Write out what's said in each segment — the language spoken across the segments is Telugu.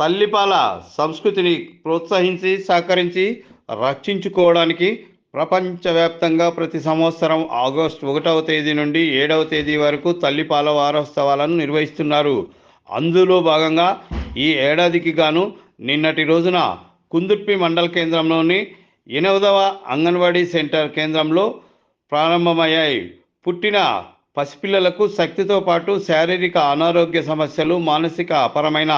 తల్లిపాల సంస్కృతిని ప్రోత్సహించి సహకరించి రక్షించుకోవడానికి ప్రపంచవ్యాప్తంగా ప్రతి సంవత్సరం ఆగస్టు ఒకటవ తేదీ నుండి ఏడవ తేదీ వరకు తల్లిపాల వారోత్సవాలను నిర్వహిస్తున్నారు. అందులో భాగంగా ఈ ఏడాదికి గాను నిన్నటి రోజున కుందుర్పి మండల కేంద్రంలోని ఎనిమిదవ అంగన్వాడీ సెంటర్ కేంద్రంలో ప్రారంభమయ్యాయి. పుట్టిన పసిపిల్లలకు శక్తితో పాటు శారీరక అనారోగ్య సమస్యలు మానసిక అపరమైన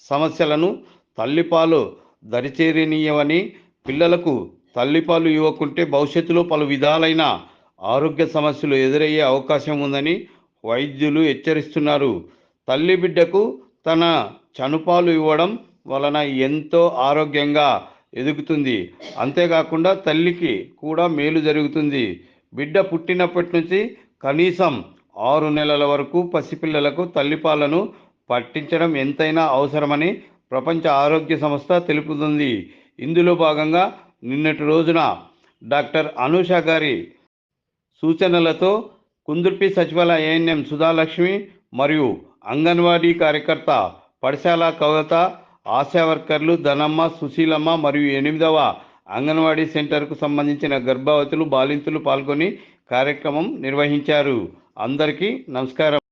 సమస్యలను తల్లిపాలు దరిచేరనీయవని పిల్లలకు తల్లిపాలు ఇవ్వకుంటే భవిష్యత్తులో పలు విధాలైన ఆరోగ్య సమస్యలు ఎదురయ్యే అవకాశం ఉందని వైద్యులు హెచ్చరిస్తున్నారు. తల్లి బిడ్డకు తన చనుపాలు ఇవ్వడం వలన ఎంతో ఆరోగ్యంగా ఎదుగుతుంది. అంతేకాకుండా తల్లికి కూడా మేలు జరుగుతుంది. బిడ్డ పుట్టినప్పటి నుంచి కనీసం ఆరు నెలల వరకు పసిపిల్లలకు తల్లిపాలను పట్టించడం ఎంతైనా అవసరమని ప్రపంచ ఆరోగ్య సంస్థ తెలుపుతుంది. ఇందులో భాగంగా నిన్నటి రోజున డాక్టర్ అనూష గారి సూచనలతో కుందుర్పి సచివాలయ ఏఎన్ఎం సుధాలక్ష్మి మరియు అంగన్వాడీ కార్యకర్త పడిశాల కవిత ఆశా వర్కర్లు ధనమ్మ సుశీలమ్మ మరియు ఎనిమిదవ అంగన్వాడీ సెంటర్కు సంబంధించిన గర్భవతులు బాలింతులు పాల్గొని కార్యక్రమం నిర్వహించారు. అందరికీ నమస్కారం.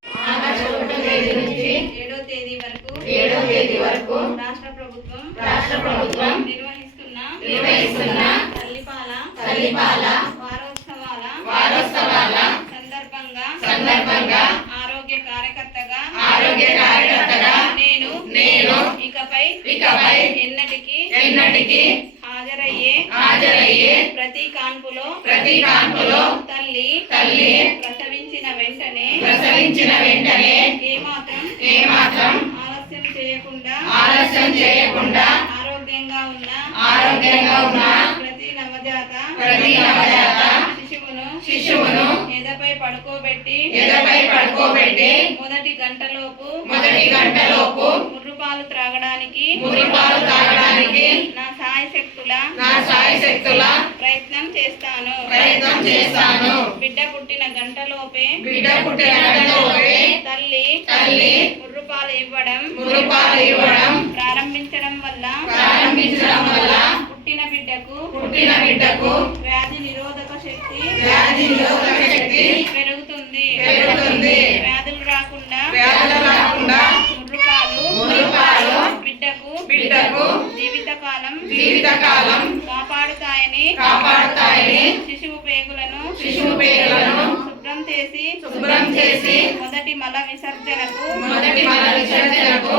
తల్లిపాల తల్లిపాల వారోత్సవాల వారోత్సవాల సందర్భంగా సందర్భంగా ఆరోగ్య కార్యకర్తగా ఆరోగ్య కార్యకర్తగా నేను నేను ఇకపై ఇకపై ఎన్నటికి ఎన్నటికీ హాజరయ్యే హాజరయ్యే ప్రతి కాన్పులో ప్రతి కాన్పులో తల్లి తల్లి ప్రసవించిన వెంటనే ప్రసవించిన వెంటనే ఏమాత్రం ఏమాత్రం ఆలస్యం చేయకుండా ఆలస్యం చేయకుండా ఆరోగ్యంగా ఉన్న ప్రతి నవజాత ప్రతి నవజాత శిశువును శిశువును ఎదపై పడుకోబెట్టి ఎదపై పడుకోబెట్టి మొదటి గంటలోపు మొదటి గంటలోపు ముర్రుపాలు త్రాగడానికి తాగడానికి నా సాయ శక్తుల నా ప్రయత్నం చేస్తాను. ప్రయత్నం చేస్తాను. బిడ్డ పుట్టిన గంటలోపే బిడ్డ పుట్టిన గంటలోపే తల్లి తల్లి ముర్రుపాలు ఇవ్వడం ఇవ్వడం ప్రారంభించడం వల్ల ప్రారంభించడం వల్ల పుట్టిన బిడ్డకు వ్యాధి నిరోధక శక్తి వ్యాధి నిరోధక శక్తి పెరుగుతుంది. పెరుగుతుంది. వ్యాధులు రాకుండా వ్యాధులు రాకుండా ముర్రుపాలు మురిపాలు బిడ్డకు బిడ్డకు జీవితకాలం జీవితకాలం కాపాడుతాయని కాపాడుతాయని శిశువు పేగులను శిశువు పేగులను శుభ్రం చేసి శుభ్రం చేసి మొదటి మల విసర్జనకు మొదటి మల విసర్జనకు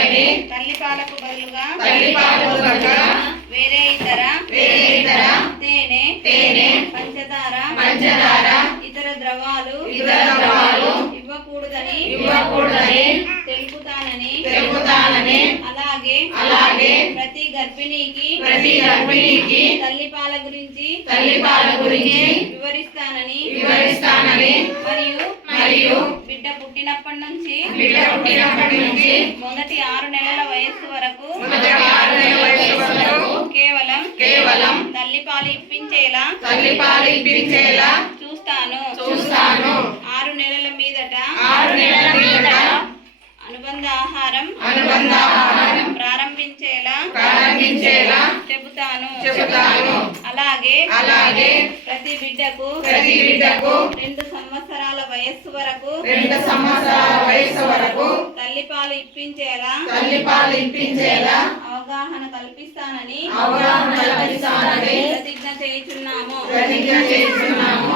తల్లిపాలకు బదులుగా తల్లిపాలకు బదులుగా వేరే ఇతర వేరే ఇతర తేనె తేనె పంచదార పంచదార ఇతర ద్రవాలు ఇతర ద్రవాలు ఇవ్వకూడదని ఇవ్వకూడదని తెలుపుతానని తెలుపుతానని అలాగే అలాగే ప్రతి గర్భిణీకి ప్రతి గర్భిణీకి తల్లిపాల గురించి తల్లిపాల గురించి వివరిస్తానని వివరిస్తానని మరియు మరియు బిడ్డ పుట్టినప్పటి నుంచి బిడ్డ పుట్టినప్పటి నుంచి మొదటి ఆరు నెలల వయస్సు వరకు కేవలం కేవలం తల్లిపాలు ఇప్పించేలా తల్లిపాలు ఇప్పించేలా చూస్తాను. చూస్తాను. ఆరు నెలల మీదట ఆరు నెలల మీదట అనుబంధ ఆహారం అనుబంధ ఆహారం ప్రారంభించేలా చెబుతాను. చెబుతాను. అలాగే అలాగే ప్రతి బిడ్డకు ప్రతి బిడ్డకు రెండు సంవత్సరాల వయస్సు వరకు రెండు సంవత్సరాల వయసు వరకు తల్లిపాలు ఇప్పించేలా తల్లిపాలు ఇప్పించేలా అవగాహన కల్పిస్తానని అవగాహన కల్పిస్తానని ప్రతిజ్ఞ చేయుచున్నాము. ప్రతిజ్ఞ చేస్తున్నాము